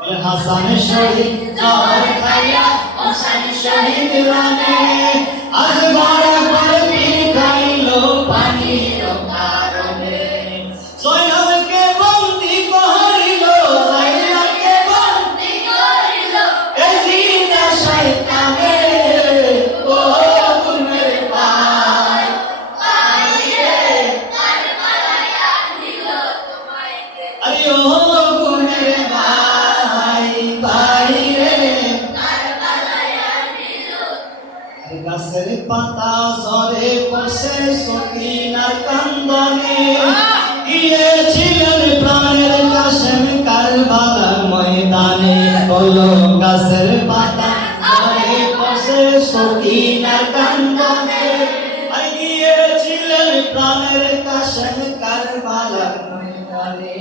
হাসান শহীদ জহর খাইয়া হোসেন শহীদ রানে আজ বড় বড় খাইল পানির কারণে জয়নালকে বন্দি করিল জয়নালকে বন্দি করিল এজিদা শয়তানে ও গুনের পায় পাইরে কারবালায় আনিল তোমায় আরে ও গুনের গাছের পাতা ঝরে বসে সকিনার কান্দনে গিয়েছিলেন প্রাণের কাশেম কারবালার ময়দানে বলো গাছের পাতা ঝরে বসে সকিনার কান্দনে গিয়েছিলেন প্রাণের কাশেম কারবালার ময়দানে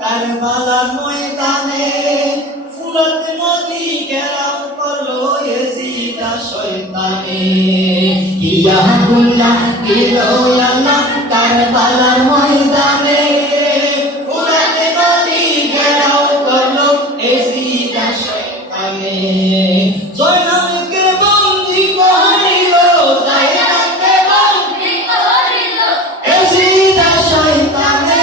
কারবালার ময়দানে ফুরত নদী ঘেরাও করলো এজিদা শয়তানে ইয়া আল্লাহ দিলো আল্লাহ কারবালার ময়দানে ফুরত নদী ঘেরাও করলো এজিদা শয়তানে জয়নালকে বন্দি করিল জয়নালকে বন্দি করিল এজিদা শয়তানে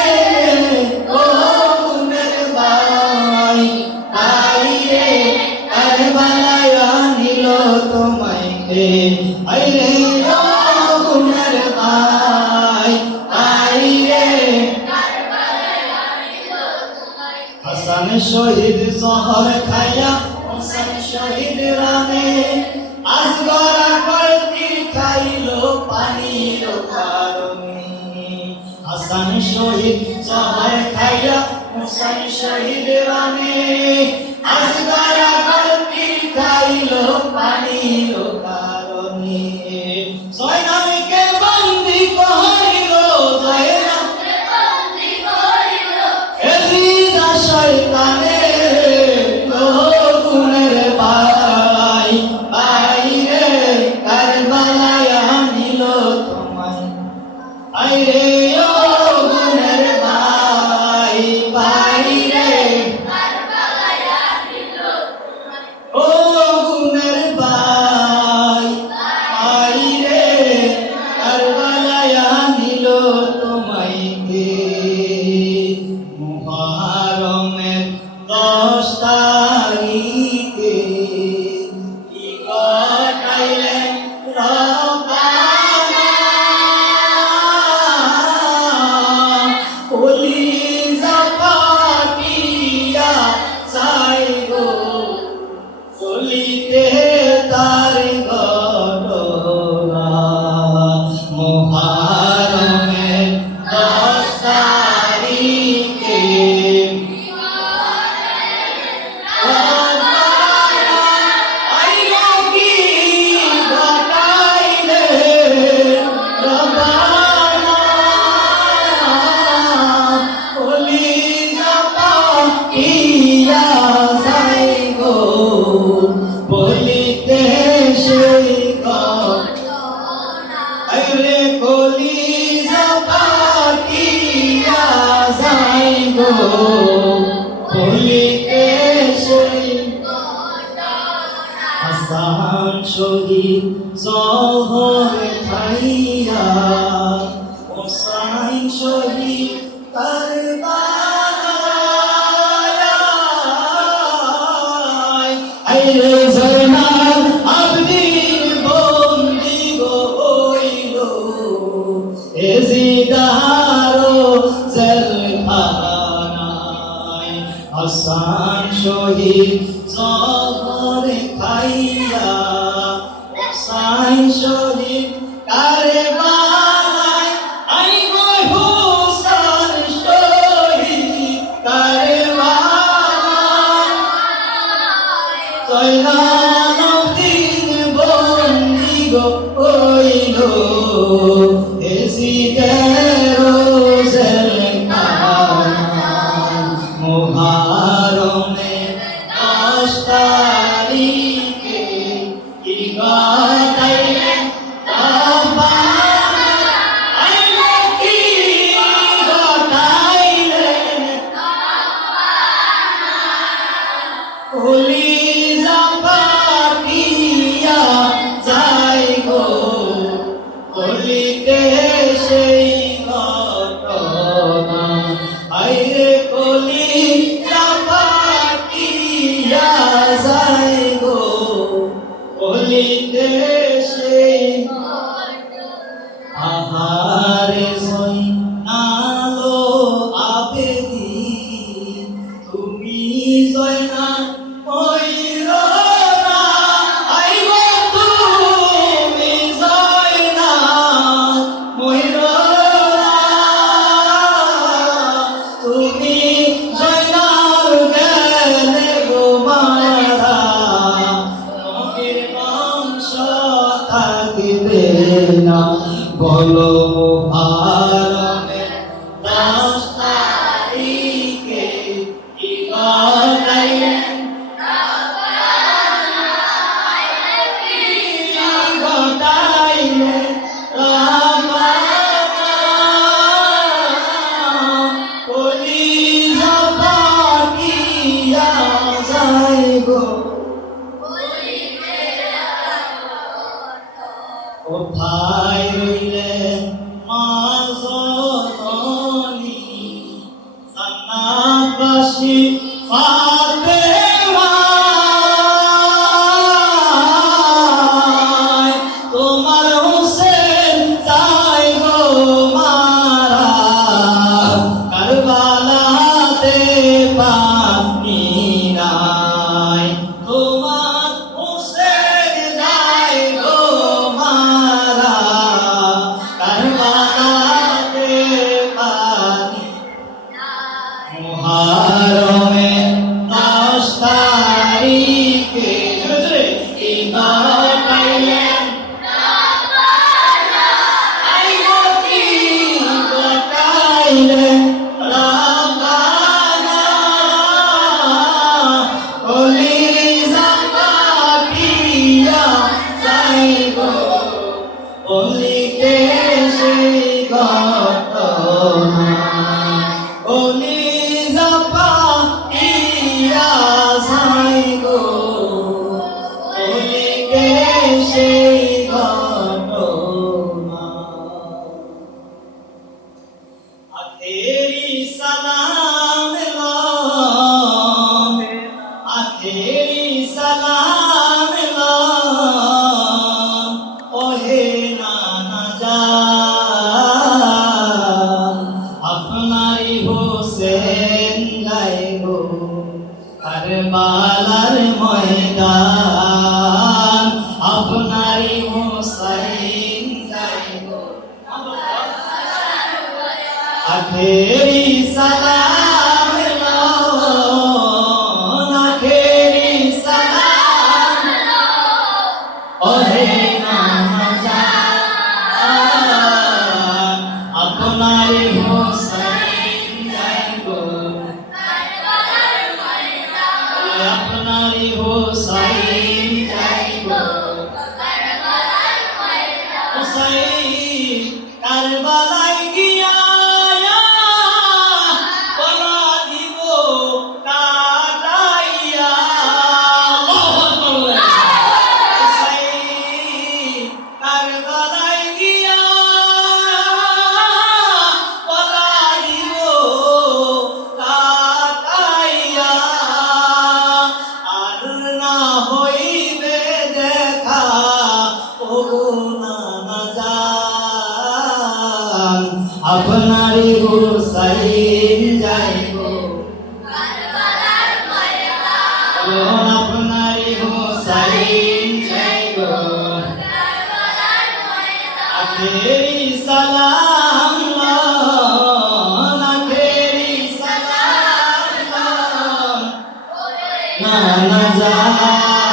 আইরে ও গুনের ভাই আইরে কারবালায় আনিল তোমায় হাসান শহীদ জহর খাইয়া হোসেন শহীদ রানে আজ গড়া করতি খাইল পানির কারণে হাসান শহীদ জহর খাইয়া হোসেন শহীদ রানে আজ গড়া করতি খাইল পানির কারণে জয়নালকে বন্দি করিল জয়নালকে বন্দি করিল এজিদা শয়তানে ও গুনের ভাই বাইরে কারবালায় আনিল তোমায় আইরে ও গুনের ভাই বাইরে কারবালায় আনিল তোমায় ও গুনের ভাই বাইরে কারবালায় আনিল তোমায় মুহররমের 10 তারিখে কি ঘটাইলেন রব্বানা কলিজা ফাটিয়া যায় গো চলিতে তার ঘটনা মুহররমের 10 তারিখে বলিতে সেই আরে কলিজা পাটিয়া যাই গো বলিতে সেই হাসান শহীদ জহর খাইয়া হোসেন শহীদ কারবালায় আইরে জয়নাল আবদিন বন্দি গো হইল এজিদারো জেলখানায় হাসান শহীদ জহর খাইয়া হোসেন শহীদ কারবালায় আই গো হোসেন শহীদ কারবালায় জয়নালদিন বন্দি গো হইল এজিদের জেলখানায় মুহররমে 10 তারিখে কি ঘটাইলেন রব্বানা আইলে কি ঘটাইলেন কলিজা পাতিয়া যায় গো কলিতে সেই ঘটনা আইরে কলিজা পাতিয়া যায় গো কলিতে সেই আহারে সই নালো আবেদি তুমি জয়না হইল না আইব তুমি জয়না হইল না তুমি জয়নার গেলে গো মারা নবীর বংশ থাকিবে না বলো মুহররমে 10 তারিখে কি ঘটাইলেন ঘটাইলেন রব্বানা কলিজা পাতিয়া যায় গো কোথায় রইলেন মা জননী জান্নাতবাসী ফাতেমা তোমার হোসেন যায় গো মারা কারবালাতে পানি নাই তোমার হোসেন যায় গো মারা কারবালাতে পানি মুহররমে 10 তারিখে কি ঘটাইলেন আইগো কি ঘটাইলেন রব্বানা কলিজা পাতিয়া যায় গো কলিতে সেই ঘটনা কলিজা পাতিয়া যায় গো কলিতে সেই ঘটনা আখেরি সালাম লো আখেরি সালাম লো ওহে নানা জান আপনারই হোসেন যায় গো কারবালার ময়দান আপনারই হোসেন যায় গো আখেরি সালাম লো আখেরি সালাম ওহে নানা জান আপনারই হোসেন যায় গো আপনারই হোসেন যায় গো হোসেন কারবালায় গিয়া বলা দিব কাটাইয়া হোসেন কারবালায় গিয়া বলা দিব কাটাইয়া আর না হইবে দেখা ওগো নানা জান আপনারই হোসেন যায় গো আপনারই হোসেন যায় গো আখেরি সালাম লো আখেরি সালাম লো নানা জান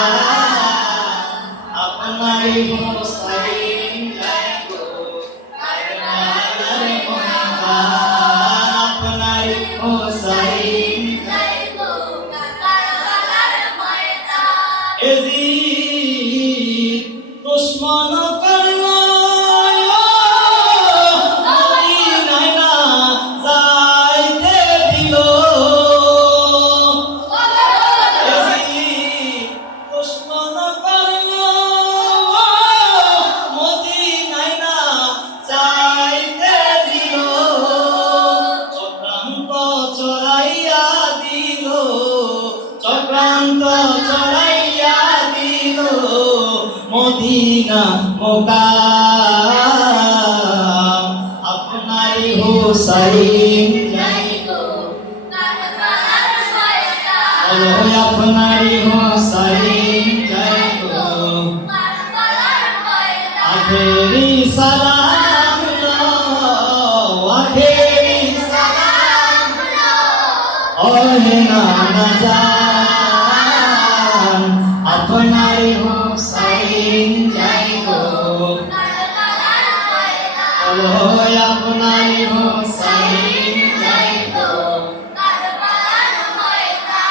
এজিদ দুশ্মন করলো মদিনায় না যাইতে দিল এজিদ দুশ্মন করলো মদিনায় না যাইতে দিল চক্রান্ত চড়াইয়া দিল চক্রান্ত চড়াইয়া দিল মদিনা মোকাম আপনারই হুসাইন বলো আপনারই হুসাইন জয় গো আখেরি সালাম লো আখেরি সালাম ওহে নানা জান আপনারই হুসাইন জয় গো বলো আপনারই হুসাইন